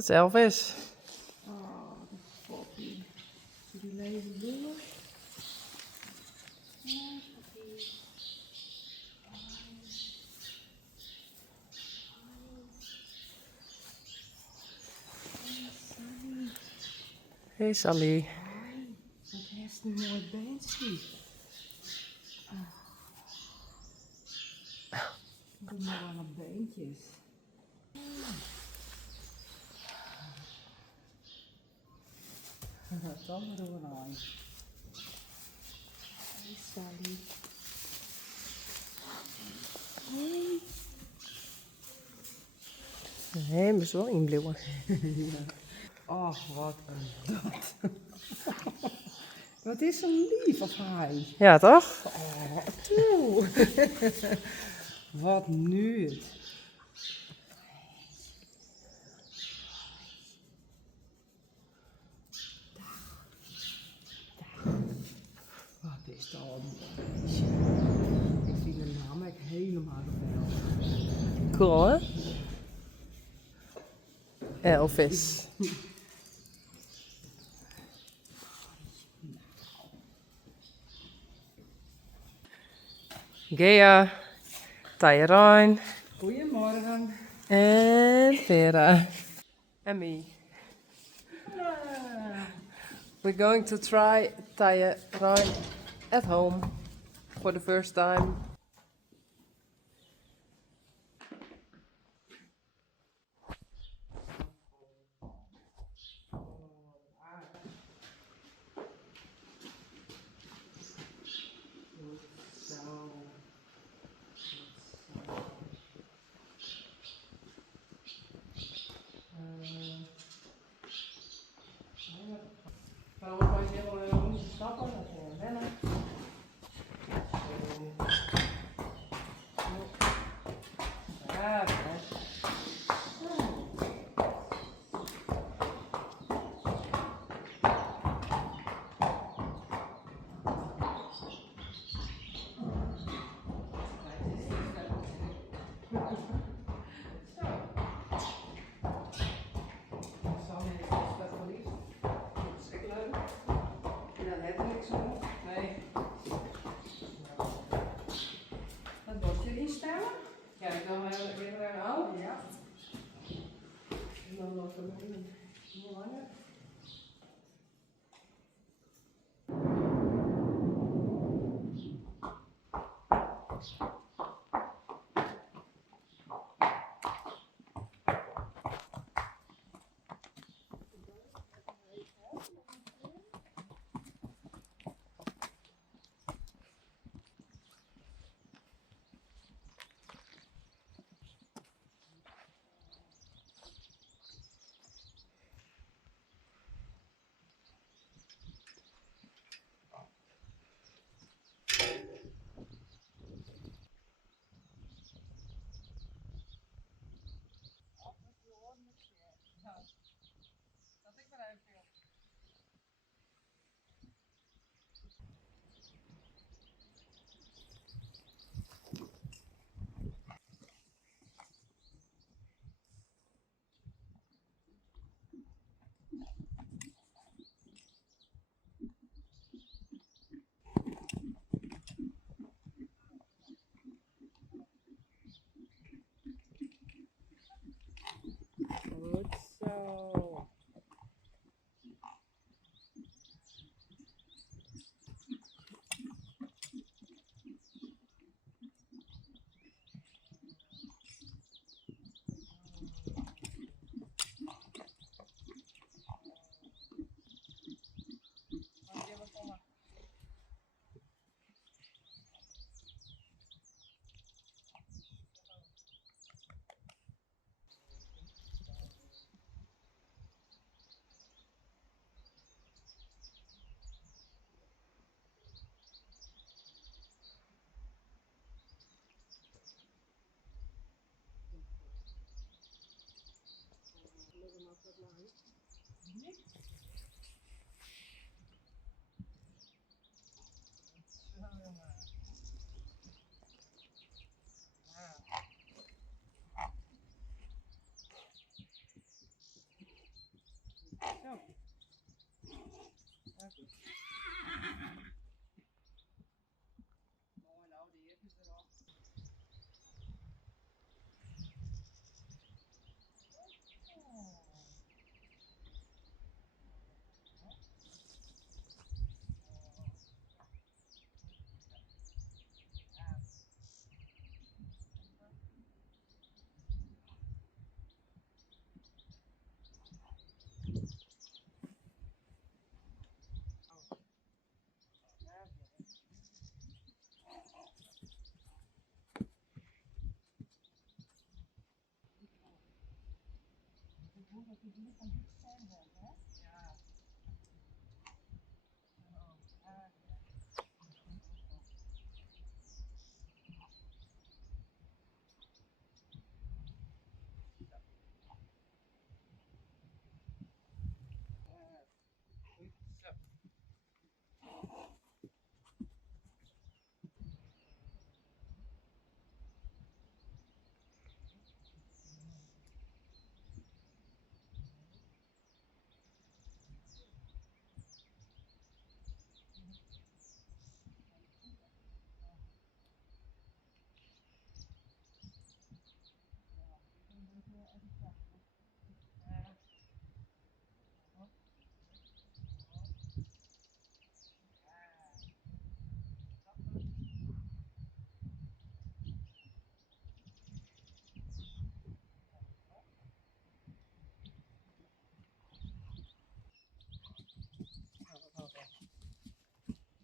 Dat is Elvis. Oh, de poppie. Zie die leven door? Ja, poppie. Hey Sally. Hoi, wat heeft een mooi beentje. Doe maar aan de beentjes. Dat dan doen we aan. Hey Sally. Hoi. Nee, hij moest wel inblijven. Ja. Oh, wat een dat. Wat is zo lief of hij? Ja, toch? Oh, toe. Wat nu het. Wat is dat een beestje. Ik vind de naam echt helemaal geweldig. Cool, hè? Elvis. Gea, Tyrone Goedemorgen. en Vera. En me. We're going to try Tyrone at home for the first time. Gaan we maar heel moeten stappen, dat gaan we wennen. Ja, nee. Dat bordje instellen? Ja, ik wil weer een oude. Ja. En dan nog een heel langer. Goed zo.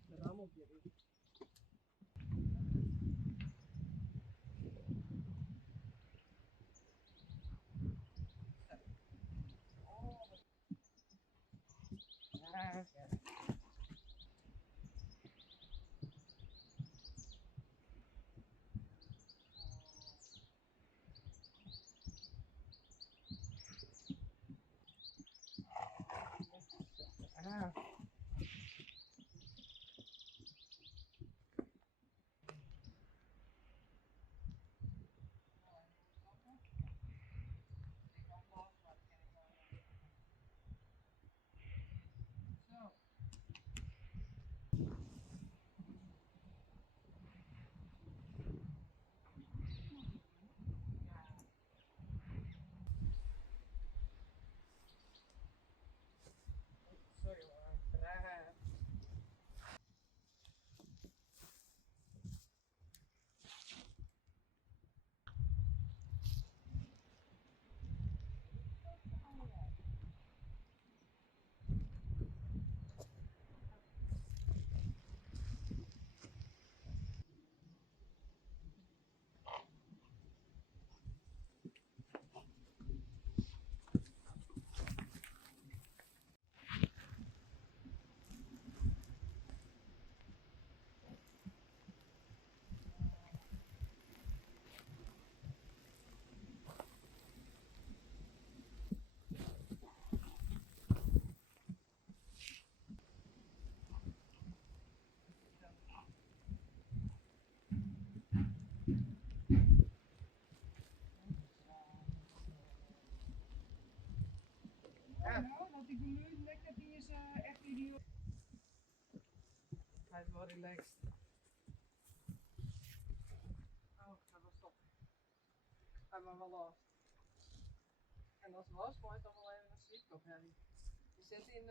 De raam op je rug. Sorry hoor. Braaf. Nou, dat ik nu lekker die is echt idioot. Hij is wel relaxed. Oh, hij was toch. Hij was wel last. En als het was, mooi dan wel even een sleepkop hebben. Je zit in.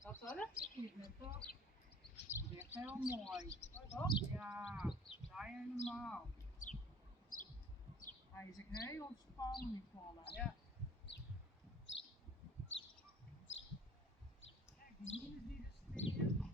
Wat zal het? Echt heel mooi. Oh, toch? Ja, hij helemaal. Hij is echt heel ontspannen in vallen. Ja. Kijk, die hier is die de steer.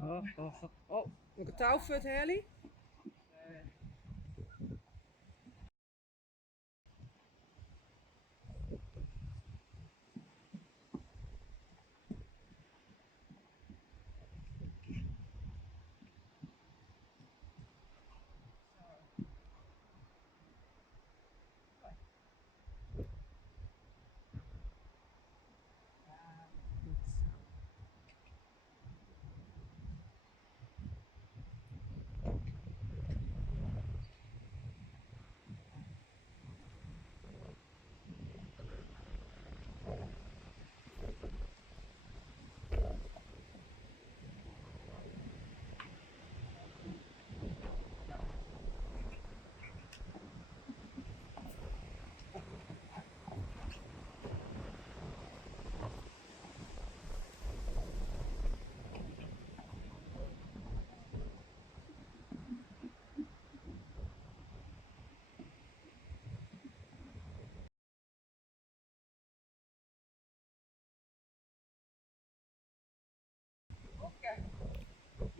Oh, nog een touwfut, Helly?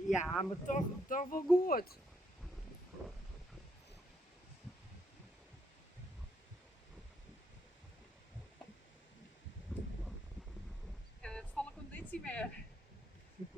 Ja, maar toch wel goed. En het volle conditie meer. Goed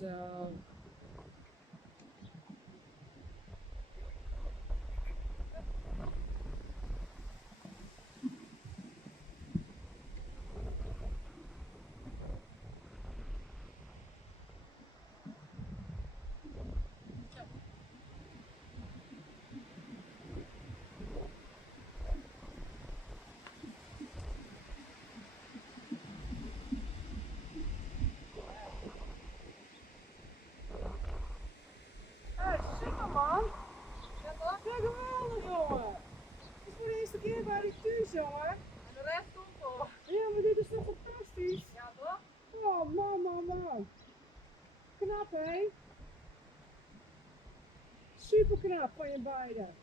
zo. Super knap van je beiden.